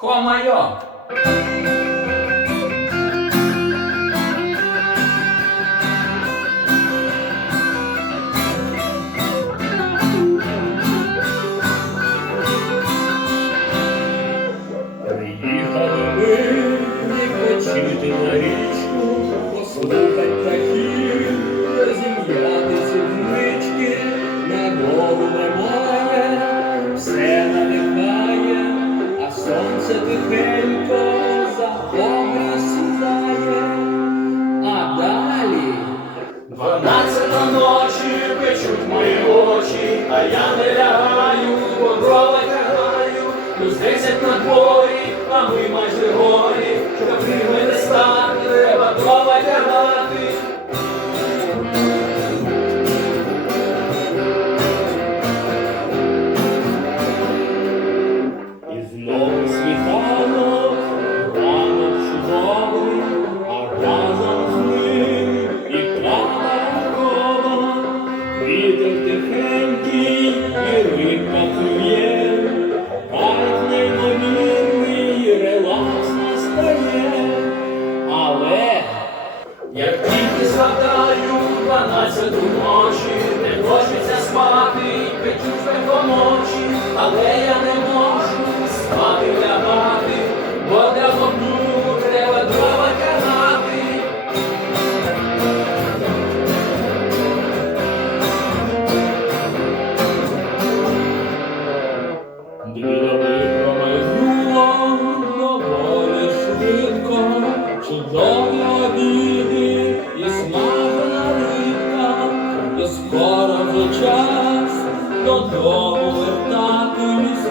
Хо-майо! Приїхали ми відпочити на річку, послухать птахів, розім'яти сіднички, на голову немає, Плюс десять на дворі, а ми майже горі. Щоб не стати, треба дрова тягати. І знову світанок, ранок чудовий, а разом з ним і тихенький, Як тільки згадаю дванадцяту ночі, не хочеться спати, печуть спеконочі, але я не можу спати лягати, бо для вогню треба дрова тягати. Дві скоро вже час додому вертатись,